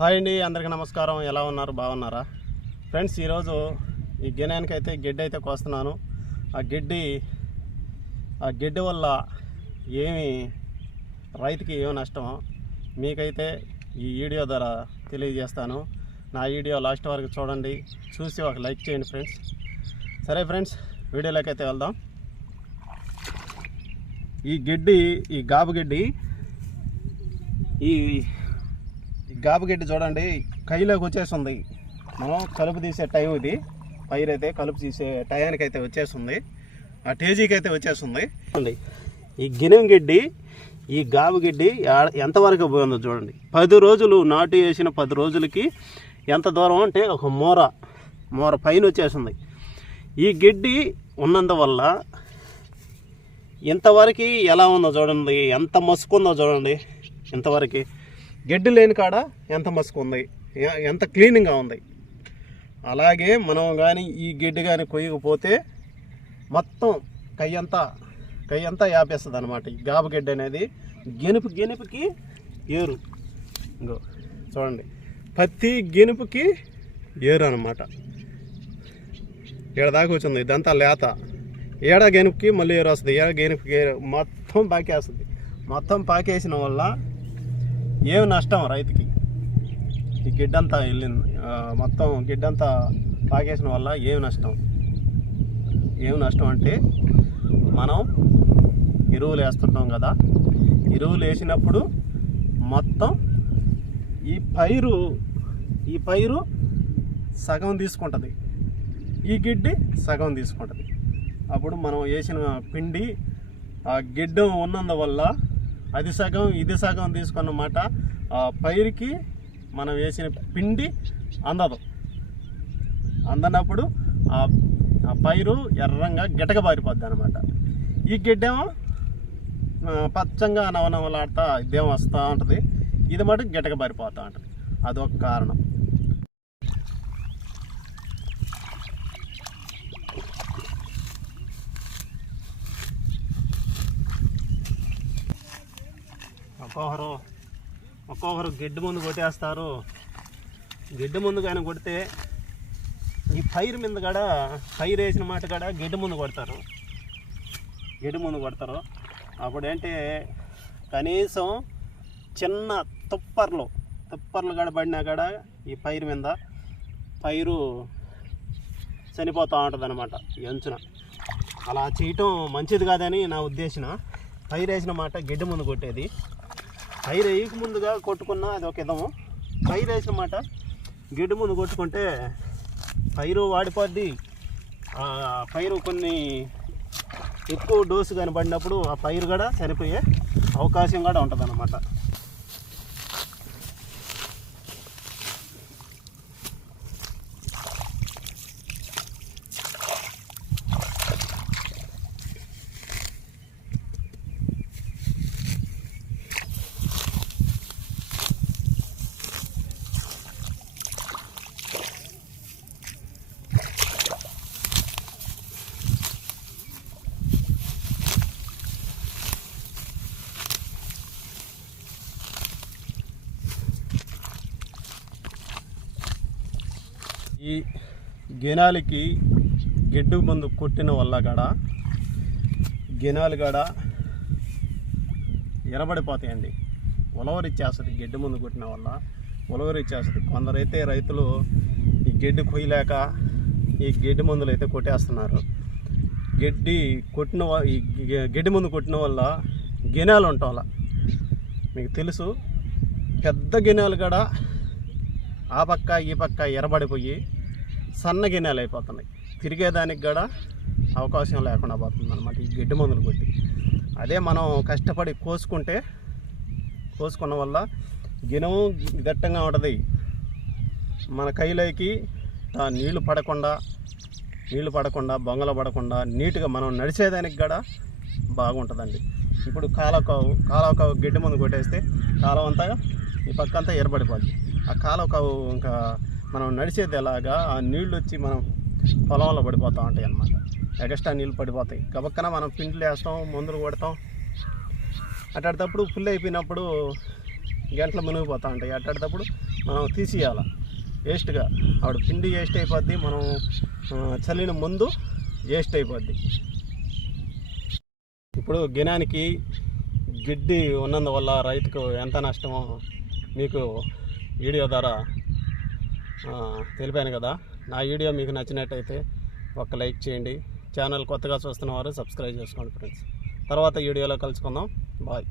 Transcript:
Hi అండి, అందరికీ నమస్కారం. ఎలా ఉన్నారు? బాగున్నారా ఫ్రెండ్స్? ఈరోజు ఈ గెనానికి అయితే గడ్డి అయితే కోస్తున్నాను. ఆ గడ్డి వల్ల రైతుకి ఏమి నష్టం మీకైతే ఈ వీడియో ద్వారా తెలియజేస్తాను. నా వీడియో లాస్ట్ వరకు చూడండి, చూసి ఒక లైక్ చేయండి ఫ్రెండ్స్. సరే ఫ్రెండ్స్, వీడియోలోకి అయితే వెళ్దాం. ఈ గాబు గడ్డి చూడండి, కైలోకి వచ్చేస్తుంది. మనం కలుపు తీసే టైం ఇది. పైరు అయితే కలుపు తీసే టయానికి అయితే వచ్చేస్తుంది, ఆ టేజీకి అయితే వచ్చేస్తుంది. ఈ గినెం గడ్డి, ఈ గాబు గడ్డి ఎంతవరకు పోయిందో చూడండి. 10 రోజులు నాటు వేసిన 10 రోజులకి ఎంత దూరం అంటే ఒక మోర పైన వచ్చేస్తుంది. ఈ గడ్డి ఉన్నందువల్ల ఇంతవరకు ఎలా ఉందో చూడండి, ఎంత మసుకుందో చూడండి. ఇంతవరకు గడ్డి లేని కాడ ఎంత మసుకుంది, ఎంత క్లీనింగ్గా ఉంది. అలాగే మనం కానీ ఈ గడ్డి కానీ కొయ్యకపోతే మొత్తం కయ్యంతా యాపేస్తుంది అనమాట. ఈ గాబు గడ్డి అనేది గెనుపుకి ఏరు. ఇంకో చూడండి, ప్రతి గెనుపుకి ఏరు అనమాట. దాకా వచ్చింది, ఇదంతా లేత. ఏడ గెనుపుకి మళ్ళీ ఏరు వస్తుంది, ఏడ గెనుపుకి ఏరు, మొత్తం పాకేస్తుంది. మొత్తం పాకేసిన వల్ల ఏమి నష్టం రైతుకి? ఈ గిడ్డంతా వెళ్ళింది, మొత్తం గిడ్డంతా పాకేసిన వల్ల ఏమి నష్టం అంటే మనం ఎరువులు వేస్తుంటాం కదా. ఎరువులు వేసినప్పుడు మొత్తం ఈ పైరు సగం తీసుకుంటుంది, ఈ గిడ్డి సగం తీసుకుంటుంది. అప్పుడు మనం వేసిన పిండి ఆ గిడ్డం ఉన్నందువల్ల అది సగం ఇది సగం తీసుకున్నమాట. ఆ పైరుకి మనం వేసిన పిండి అందనప్పుడు ఆ పైరు ఎర్రంగా గిటకబారిపోద్ది అనమాట. ఈ గిడ్డేమో పచ్చంగా నవనవలాడుతూ ఇదేమో వస్తూ ఉంటుంది, ఇది మటుకు గిటకబారిపోతూ ఉంటుంది. అదొక కారణం. ఒక్కొక్కరు గడ్డి ముందు కొట్టేస్తారు. గడ్డి ముందు కానీ కొడితే ఈ పైరు మీద కూడా, పైరు వేసిన మాట కూడా గడ్డి ముందు కొడతారు. అప్పుడు ఏంటి, కనీసం చిన్న తుప్పర్లు కూడా పడినా కూడా ఈ పైరు మీద పైరు చనిపోతూ ఉంటుంది అనమాట ఎంచున. అలా చేయటం మంచిది కాదని నా ఉద్దేశం. పైరు వేసిన మాట గడ్డి ముందు కొట్టేది. పైరు వేయక ముందుగా కొట్టుకున్నా అది ఒక విధము. పైరు వేసిన మాట గడ్డి ముందు కొట్టుకుంటే పైరు వాడిపోద్ది. పైరు కొన్ని ఎక్కువ డోసు కనబడినప్పుడు ఆ పైరు కూడా చనిపోయే అవకాశం కూడా ఉంటుంది అన్నమాట. ఈ గెనాలకి గడ్డి ముందు కొట్టిన వల్ల కూడా గెనాలు కూడా ఎరబడిపోతాయండి. ఉలవరిచ్చేస్తుంది గడ్డి ముందు కొట్టిన వల్ల, ఉలవరిచ్చేస్తుంది. కొందరైతే రైతులు ఈ గడ్డి కొయ్యలేక ఈ గడ్డి మందులు అయితే కొట్టేస్తున్నారు. ఈ గడ్డి ముందు కొట్టిన వల్ల గెనాలు ఉంటాం వల్ల మీకు తెలుసు, పెద్ద గెనాలు కూడా ఆ పక్క ఈ పక్క ఎరబడిపోయి సన్న గిన్నెలు అయిపోతున్నాయి. తిరిగేదానికి కూడా అవకాశం లేకుండా పోతుంది అనమాట ఈ గడ్డి మందులు కొట్టి. అదే మనం కష్టపడి కోసుకున్న వల్ల గినము దట్టంగా ఉంటుంది. మన కైలోకి నీళ్లు పడకుండా బొంగలు పడకుండా నీట్గా మనం నడిచేదానికి కూడా బాగుంటుందండి. ఇప్పుడు కాలువ గడ్డి మందు కొట్టేస్తే కాలువ అంతా ఈ పక్క అంతా ఎరబడిపోద్ది. ఆ కాలువ ఇంకా మనం నడిచేది ఎలాగా ఆ నీళ్ళు వచ్చి మనం పొలంలో పడిపోతూ ఉంటాయి అన్నమాట. ఎక్స్ట్రా నీళ్ళు పడిపోతాయి. గబక్కన మనం పిండిలు వేస్తాం, మందులు కొడతాం. అట్లాంటప్పుడు ఫుల్ అయిపోయినప్పుడు గంటలు మునిగిపోతూ ఉంటాయి. అట్టేటప్పుడు మనం తీసేయాలి వేస్ట్గా. ఆవిడ పిండి వేస్ట్ అయిపోద్ది, మనం చల్లిన ముందు వేస్ట్ అయిపోద్ది. ఇప్పుడు గినానికి గిడ్డి ఉన్నందువల్ల రైతుకు ఎంత నష్టమో మీకు వీడియో ద్వారా తెలిపాను కదా. నా వీడియో మీకు నచ్చినట్టయితే ఒక లైక్ చేయండి. ఛానల్ కొత్తగా చూస్తున్న వారు సబ్స్క్రైబ్ చేసుకోండి ఫ్రెండ్స్. తర్వాత వీడియోలో కలుసుకుందాం. బాయ్.